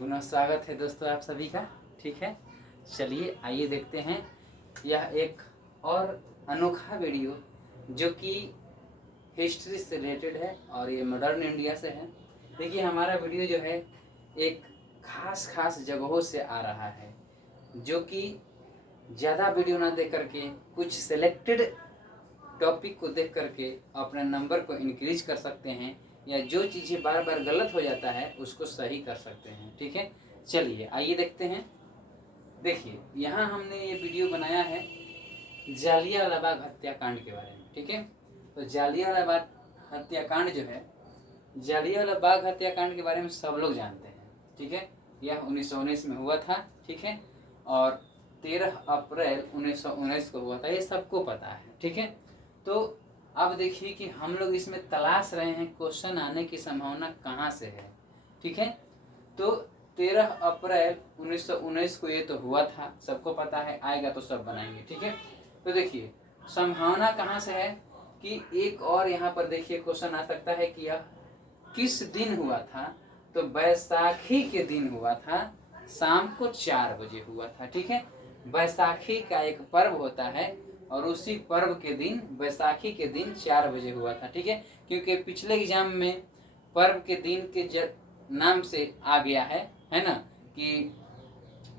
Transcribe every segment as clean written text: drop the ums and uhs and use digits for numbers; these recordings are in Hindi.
पुनः स्वागत है दोस्तों आप सभी का। ठीक है, चलिए आइए देखते हैं यह एक और अनोखा वीडियो जो कि हिस्ट्री से रिलेटेड है और ये मॉडर्न इंडिया से है। देखिए हमारा वीडियो जो है एक खास जगहों से आ रहा है, जो कि ज़्यादा वीडियो ना देख करके कुछ सेलेक्टेड टॉपिक को देख करके अपने नंबर को इंक्रीज कर सकते हैं, या जो चीज़ें बार बार गलत हो जाता है उसको सही कर सकते हैं। ठीक है, चलिए आइए देखते हैं। देखिए यहाँ हमने ये वीडियो बनाया है जालियांवाला बाग हत्याकांड के बारे में। ठीक है, तो जालियांवाला बाग हत्याकांड जो है, जालियांवाला बाग हत्याकांड के बारे में सब लोग जानते हैं। ठीक है, यह 1919 में हुआ था। ठीक है, और 13 अप्रैल 1919 को हुआ था, ये सबको पता है। ठीक है, तो अब देखिए कि हम लोग इसमें तलाश रहे हैं क्वेश्चन आने की संभावना कहाँ से है। ठीक है, तो 13 अप्रैल 1919 को ये तो हुआ था, सबको पता है, आएगा तो सब बनाएंगे। ठीक है, तो देखिए संभावना कहाँ से है कि एक और यहाँ पर देखिए क्वेश्चन आ सकता है कि यह किस दिन हुआ था। तो बैसाखी के दिन हुआ था, शाम को 4 बजे हुआ था। ठीक है, बैसाखी का एक पर्व होता है और उसी पर्व के दिन, बैसाखी के दिन 4 बजे हुआ था। ठीक है, क्योंकि पिछले एग्जाम में पर्व के दिन के नाम से आ गया है ना, कि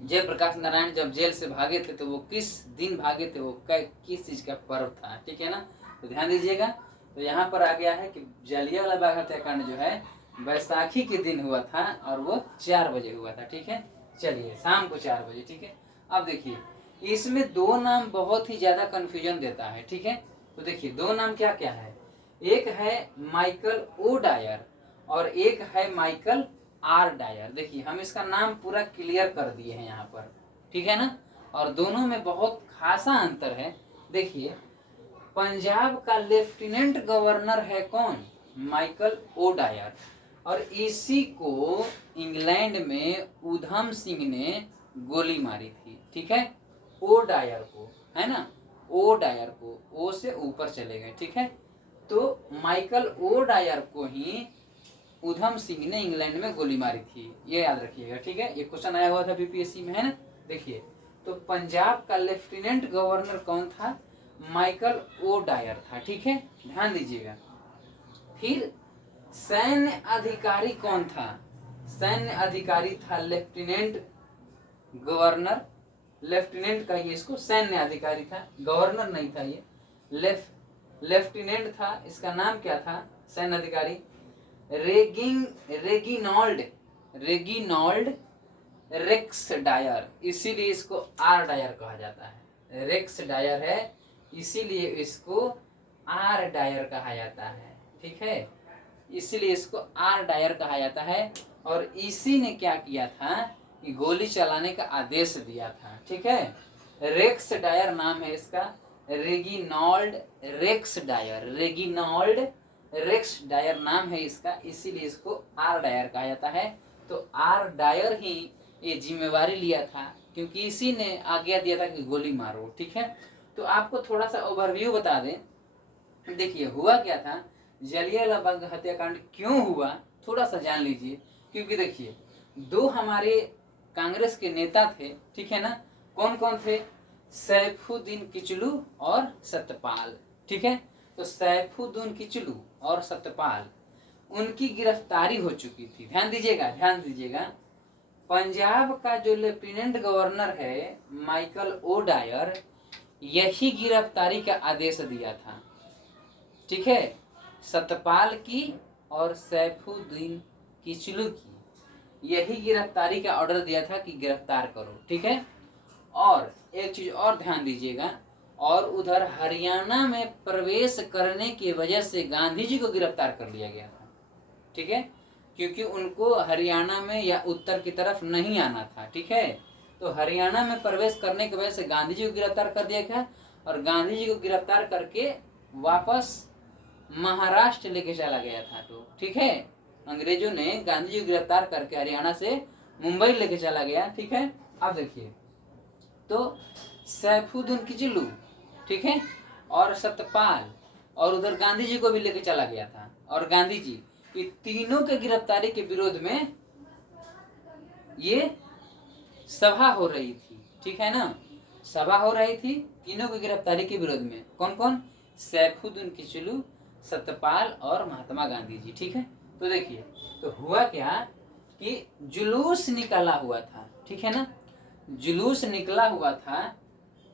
जयप्रकाश नारायण जब जेल से भागे थे तो वो किस दिन भागे थे, वो किस चीज का पर्व था। ठीक है ना, तो ध्यान दीजिएगा। तो यहाँ पर आ गया है कि जालियांवाला बाग हत्याकांड जो है बैसाखी के दिन हुआ था और वो 4 बजे हुआ था। ठीक है, चलिए शाम को 4 बजे। ठीक है, अब देखिए इसमें दो नाम बहुत ही ज्यादा कंफ्यूजन देता है। ठीक है, तो देखिए दो नाम क्या क्या है, एक है माइकल ओ डायर और एक है माइकल आर डायर। देखिए हम इसका नाम पूरा क्लियर कर दिए हैं यहाँ पर। ठीक है ना, और दोनों में बहुत खासा अंतर है। देखिए पंजाब का लेफ्टिनेंट गवर्नर है कौन, माइकल ओ डायर, और इसी को इंग्लैंड में उधम सिंह ने गोली मारी थी। ठीक है, ओ डायर को, है ना, ओ डायर को, ओ से ऊपर चले गए। ठीक है, तो माइकल ओ डायर को ही उधम सिंह ने इंग्लैंड में गोली मारी थी, ये याद रखिएगा। ठीक है, ये क्वेश्चन आया हुआ था बीपीएससी में, है ना। देखिए तो पंजाब का लेफ्टिनेंट गवर्नर कौन था, माइकल ओ डायर था। ठीक है, ध्यान दीजिएगा। फिर सैन्य अधिकारी कौन था, सैन्य अधिकारी था लेफ्टिनेंट गवर्नर, लेफ्टिनेंट कहिए इसको, सैन्य अधिकारी था, गवर्नर नहीं था ये, लेफ्टिनेंट था। इसका नाम क्या था सैन्य अधिकारी, रेगिनॉल्ड रेक्स डायर, इसीलिए इसको आर डायर कहा जाता है। रेक्स डायर है इसीलिए इसको आर डायर कहा जाता है। ठीक है, इसीलिए इसको आर डायर कहा जाता है, और इसी ने क्या किया था कि गोली चलाने का आदेश दिया था। ठीक है, रेक्स डायर नाम है इसका, रेगिनॉल्ड रेक्स डायर, रेगिनॉल्ड रेक्स डायर नाम है इसका, इसीलिए इसको आर डायर कहा जाता है। तो आर डायर ही ये जिम्मेवारी लिया था, क्योंकि इसी ने आज्ञा दिया था कि गोली मारो। ठीक है, तो आपको थोड़ा सा ओवरव्यू बता दें। देखिए हुआ क्या था, जालियांवाला बाग हत्याकांड क्यों हुआ, थोड़ा सा जान लीजिए। क्योंकि देखिए दो हमारे कांग्रेस के नेता थे, ठीक है ना, कौन कौन थे, सैफुद्दीन किचलू और सत्यपाल। ठीक है, तो सैफुद्दीन किचलू और सत्यपाल, उनकी गिरफ्तारी हो चुकी थी। ध्यान दीजिएगा। पंजाब का जो लेफ्टिनेंट गवर्नर है माइकल ओ डायर, यही गिरफ्तारी का आदेश दिया था। ठीक है, सत्यपाल की और सैफुद्दीन किचलू की, यही गिरफ्तारी का ऑर्डर दिया था कि गिरफ्तार करो। ठीक है, और एक चीज और ध्यान दीजिएगा, और उधर हरियाणा में प्रवेश करने की वजह से गांधी जी को गिरफ्तार कर लिया गया था। ठीक है, क्योंकि उनको हरियाणा में या उत्तर की तरफ नहीं आना था। ठीक है, तो हरियाणा में प्रवेश करने की वजह से गांधी जी को गिरफ्तार कर दिया गया, और गांधी जी को गिरफ्तार करके वापस महाराष्ट्र लेके चला गया था। तो ठीक है, अंग्रेजों ने गांधी जी को गिरफ्तार करके हरियाणा से मुंबई लेके चला गया। ठीक है, अब देखिए तो सैफुद्दीन किचलू, ठीक है, और सत्यपाल, और उधर गांधी जी को भी लेके चला गया था, और गांधी जी, ये तीनों के गिरफ्तारी के विरोध में ये सभा हो रही थी, ठीक है ना, सभा हो रही थी तीनों की गिरफ्तारी के विरोध में। कौन कौन? सैफुद्दीन किचलू, सत्यपाल और महात्मा गांधी जी, ठीक है। तो देखिए, तो हुआ क्या कि जुलूस निकाला हुआ था, ठीक है ना, जुलूस निकला हुआ था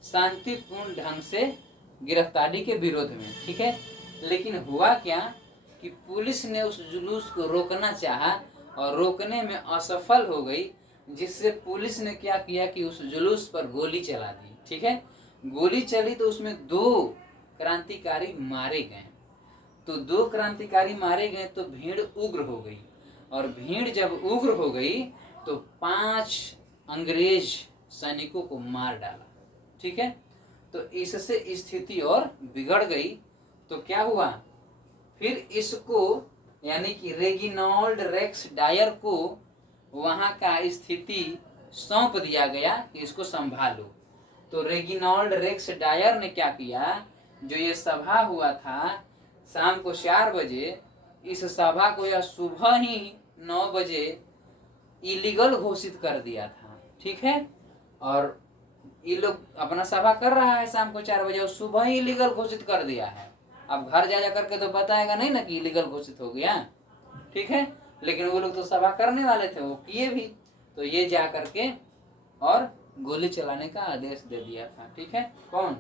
शांतिपूर्ण ढंग से गिरफ्तारी के विरोध में, ठीक है। लेकिन हुआ क्या कि पुलिस ने उस जुलूस को रोकना चाहा और रोकने में असफल हो गई, जिससे पुलिस ने क्या किया कि उस जुलूस पर गोली चला दी, ठीक है। गोली चली तो उसमें 2 क्रांतिकारी मारे गए। तो 2 क्रांतिकारी मारे गए तो भीड़ उग्र हो गई, और भीड़ जब उग्र हो गई तो 5 अंग्रेज सैनिकों को मार डाला, ठीक है। तो इससे स्थिति और बिगड़ गई। तो क्या हुआ, फिर इसको यानी कि रेगिनॉल्ड रेक्स डायर को वहां का स्थिति सौंप दिया गया कि इसको संभालो। तो रेगिनॉल्ड रेक्स डायर ने क्या किया, जो ये सभा हुआ था शाम को 4 बजे, इस सभा को या सुबह ही 9 बजे इलीगल घोषित कर दिया था, ठीक है। और ये लोग अपना सभा कर रहा है शाम को 4 बजे और सुबह ही इलीगल घोषित कर दिया है। अब घर जा करके तो बताएगा नहीं ना कि इलीगल घोषित हो गया, ठीक है। लेकिन वो लोग तो सभा करने वाले थे, वो किए भी। तो ये जा करके और गोली चलाने का आदेश दे दिया था, ठीक है। कौन?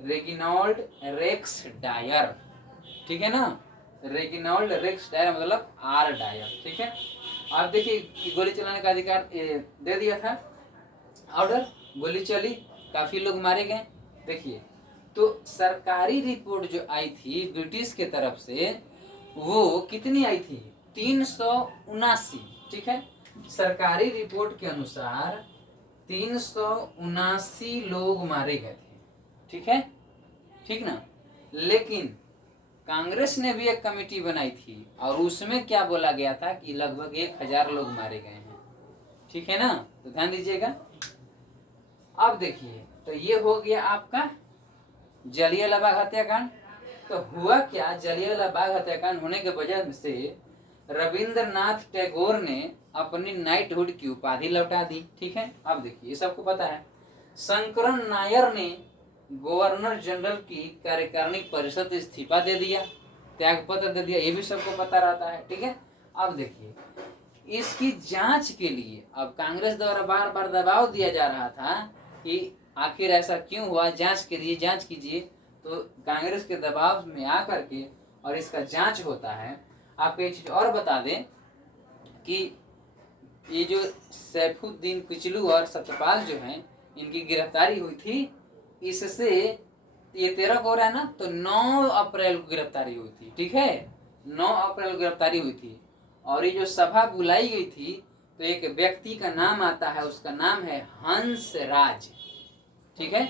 रेगिनॉल्ड रेक्स डायर, ठीक है ना, रेगिनॉल्ड रेक्स डायर मतलब आर डायर, ठीक है। आप देखिए गोली चलाने का अधिकार दे दिया था, ऑर्डर, गोली चली, काफी लोग मारे गए। देखिए, तो सरकारी रिपोर्ट जो आई थी ब्रिटिश के तरफ से, वो कितनी आई थी? 379, ठीक है। सरकारी रिपोर्ट के अनुसार 379 लोग मारे गए थे, ठीक है, ठीक ना। लेकिन कांग्रेस ने भी एक कमेटी बनाई थी और उसमें क्या बोला गया था कि लगभग 1000 लोग मारे गए हैं, ठीक है ना। तो ध्यान दीजिएगा। अब देखिए, तो ये हो गया आपका जलियांवाला बाग हत्याकांड। तो हुआ क्या, जलियांवाला बाग हत्याकांड होने के वजह से रविंद्रनाथ टैगोर ने अपनी नाइटहुड की उपाधि लौटा दी, ठीक है। अब देखिए, ये सबको पता है। शंकरन नायर ने गवर्नर जनरल की कार्यकारिणी परिषद इस्तीफा दे दिया, त्यागपत्र दे दिया, ये भी सबको पता रहता है, ठीक है। अब देखिए, इसकी जांच के लिए अब कांग्रेस द्वारा बार बार दबाव दिया जा रहा था कि आखिर ऐसा क्यों हुआ, जांच करिए, जांच कीजिए। तो कांग्रेस के दबाव में आकर के और इसका जांच होता है। आपको एक चीज और बता दें कि ये जो सैफुद्दीन किचलू और सत्यपाल जो हैं, इनकी गिरफ्तारी हुई थी, इससे ये 13 को हो रहा है ना, तो 9 अप्रैल को गिरफ्तारी हुई थी, ठीक है। 9 अप्रैल को गिरफ्तारी हुई थी। और ये जो सभा बुलाई गई थी, तो एक व्यक्ति का नाम आता है, उसका नाम है हंसराज, ठीक है,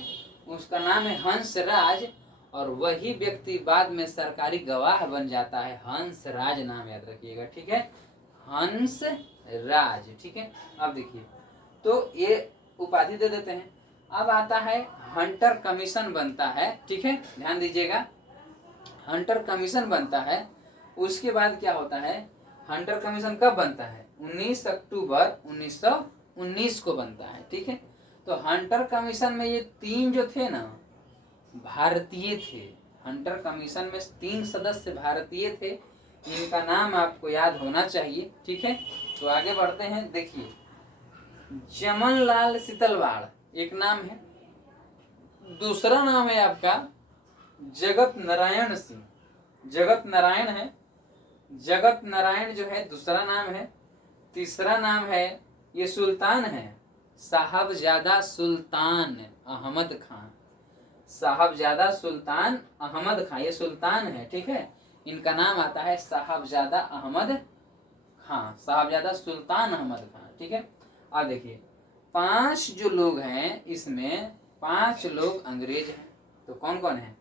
उसका नाम है हंसराज। और वही व्यक्ति बाद में सरकारी गवाह बन जाता है, हंसराज नाम याद रखिएगा, ठीक है, हंसराज, ठीक है। अब देखिए, तो ये उपाधि दे देते हैं। अब आता है हंटर कमीशन बनता है, ठीक है, ध्यान दीजिएगा, हंटर कमीशन बनता है। उसके बाद क्या होता है, हंटर कमीशन कब बनता है? 19 अक्टूबर 1919 को बनता है, ठीक है। तो हंटर कमीशन में ये 3 जो थे ना, भारतीय थे। हंटर कमीशन में 3 सदस्य भारतीय थे। इनका नाम आपको याद होना चाहिए, ठीक है। तो आगे बढ़ते हैं। देखिए, जमनलाल सितलवाड़ एक नाम है, दूसरा नाम है आपका जगत नारायण सिंह, जगत नारायण है, जगत नारायण जो है दूसरा नाम है। तीसरा नाम है, ये सुल्तान है, साहबजादा सुल्तान अहमद खान, साहबजादा सुल्तान अहमद खान, ये सुल्तान है, ठीक है। इनका नाम आता है साहबजादा अहमद खान, साहबजादा सुल्तान अहमद खान, ठीक है। अब देखिए, 5 जो लोग हैं इसमें 5 लोग अंग्रेज हैं। तो कौन कौन है?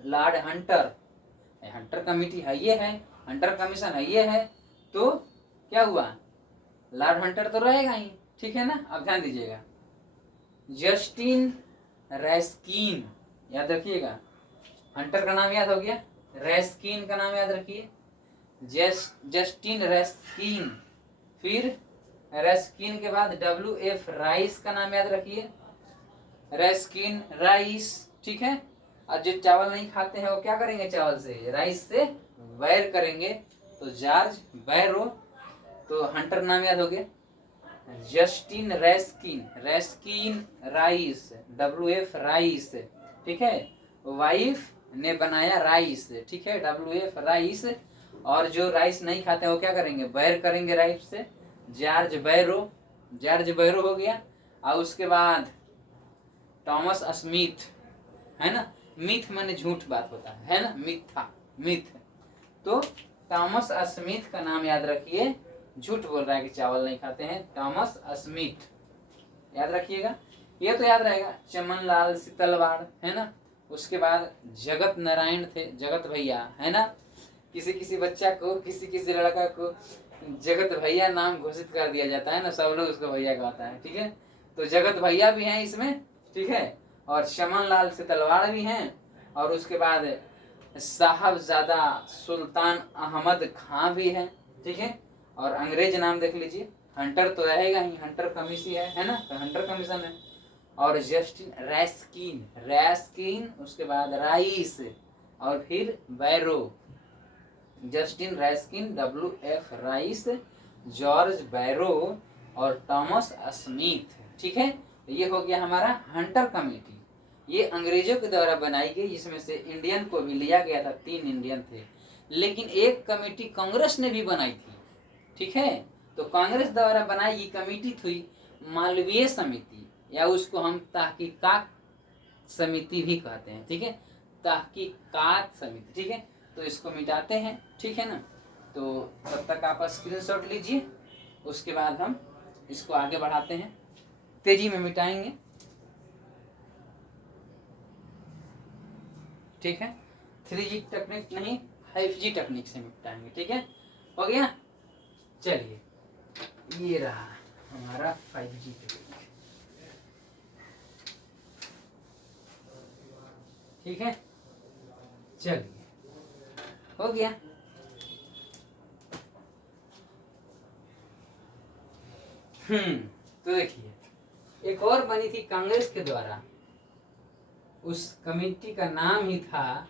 लॉर्ड हंटर, हंटर कमेटी है ये है, हंटर कमीशन है ये है। तो क्या हुआ, लॉर्ड हंटर तो रहेगा ही, ठीक है ना। अब ध्यान दीजिएगा, जस्टिन रैस्किन, याद रखिएगा, हंटर का नाम याद हो गया, रैस्किन का नाम याद रखिए, जस्टिन रैस्किन। फिर रस्किन के बाद WF राइस का नाम याद रखिए, रस्किन राइस, ठीक है। और जो चावल नहीं खाते हैं वो क्या करेंगे, चावल से, राइस से वैर करेंगे, तो जॉर्ज बैरो। तो हंटर नाम याद हो गया, जस्टिन रैस्किन, रैस्किन राइस, WF राइस, ठीक है। वाइफ ने बनाया राइस, ठीक है, WF राइस। और जो राइस नहीं खाते वो क्या करेंगे, बैर करेंगे राइस से, जॉर्ज बैरो, जॉर्ज बैरो हो गया। और उसके बाद थॉमस स्मिथ, है ना, मिथ माने झूठ बात होता है ना, मिथ्या, मिथ। तो थॉमस स्मिथ का नाम याद रखिए, झूठ बोल रहा है कि चावल नहीं खाते हैं, थॉमस स्मिथ याद रखिएगा, ये तो याद रहेगा। चमनलाल सीतलवाड़, है ना। उसके बाद जगत नारायण थे, जगत भैया, है ना। किसी किसी बच्चा को, किसी किसी लड़का को जगत भैया नाम घोषित कर दिया जाता है ना, सब लोग उसको भैया कहता है, ठीक है। तो जगत भैया भी हैं इसमें, ठीक है, और चमनलाल सीतलवाड़ भी हैं। और उसके बाद साहबजादा सुल्तान अहमद खां भी है, ठीक है। और अंग्रेज नाम देख लीजिए, हंटर तो रहेगा ही, हंटर कमीशन है ना, तो हंटर कमीशन है। और जस्टिन रैस्किन, रैस्किन, उसके बाद राइस, और फिर बैरो, जस्टिन रैस्किन, WF राइस, जॉर्ज बैरो और थॉमस स्मिथ, ठीक है। ये हो गया हमारा हंटर कमेटी। ये अंग्रेजों के द्वारा बनाई गई, जिसमें से इंडियन को भी लिया गया था, 3 इंडियन थे, लेकिन एक कमेटी कांग्रेस ने भी बनाई थी, ठीक है। तो कांग्रेस द्वारा बनाई गई कमेटी थी मालवीय समिति, या उसको हम तहकीकात समिति भी कहते हैं, ठीक है, तहकीकात समिति, ठीक है। तो इसको मिटाते हैं, ठीक है ना। तो तब तक आप स्क्रीनशॉट लीजिए, उसके बाद हम इसको आगे बढ़ाते हैं, तेजी में मिटाएंगे, ठीक है। 3G टेक्निक नहीं, 5G टेक्निक से मिटाएंगे, ठीक है। हो गया, चलिए, ये रहा हमारा 5G टेक्निक, ठीक है। चलिए, हो गया। तो देखिए, एक और बनी थी कांग्रेस के द्वारा, उस कमेटी का नाम ही था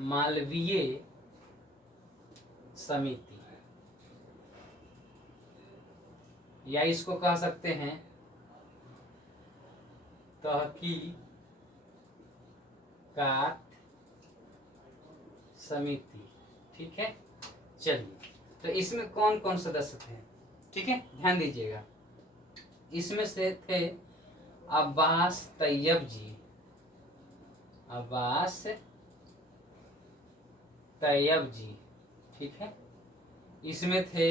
मालवीय समिति, या इसको कह सकते हैं तहकीकात समिति, ठीक है। चलिए, तो इसमें कौन कौन सदस्य थे, ठीक है, ध्यान दीजिएगा। इसमें से थे अब्बास तैयब जी, अब्बास तैयब जी, ठीक है। इसमें थे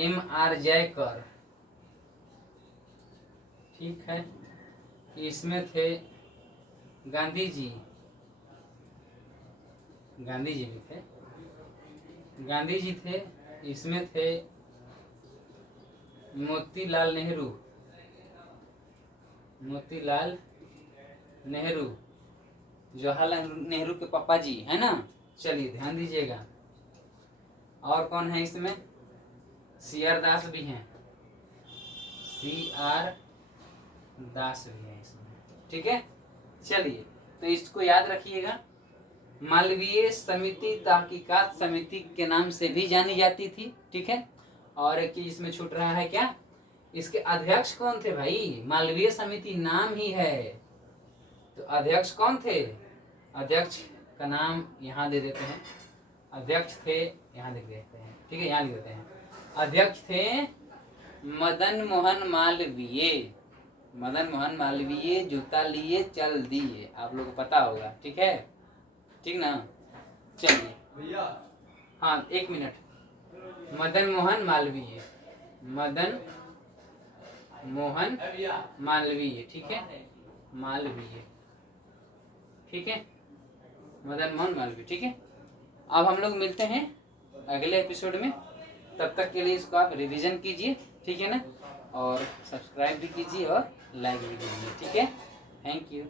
MR जयकर, ठीक है। इसमें थे गांधी जी, गांधी जी भी थे, गांधी जी थे। इसमें थे मोतीलाल नेहरू, मोतीलाल नेहरू, जवाहरलाल नेहरू के पापा जी, है ना। चलिए, ध्यान दीजिएगा। और कौन है इसमें, CR दास भी हैं, CR दास भी है इसमें, ठीक है। चलिए, तो इसको याद रखिएगा, मालवीय समिति तहकीकात समिति के नाम से भी जानी जाती थी, ठीक है। और एक चीज इसमें छूट रहा है, क्या, इसके अध्यक्ष कौन थे भाई, मालवीय समिति नाम ही है, तो अध्यक्ष कौन थे, अध्यक्ष का नाम यहाँ दे देते हैं, अध्यक्ष थे, यहाँ लिख देते हैं, ठीक है, यहाँ लिख देते हैं। अध्यक्ष थे मदन मोहन मालवीय, मदन मोहन मालवीय, जूता लिए चल दिए, आप लोगों को पता होगा, ठीक है, ठीक ना। चलिए भैया, हाँ, 1 मिनट, मदन मोहन मालवीय, मदन मोहन मालवीय, ठीक है, मालवीय, ठीक है, मदन मोहन मालवीय, ठीक है। अब हम लोग मिलते हैं अगले एपिसोड में, तब तक के लिए इसको आप रिवीजन कीजिए, ठीक है ना, और सब्सक्राइब भी कीजिए और लाइक भी कीजिए, ठीक है। Thank you.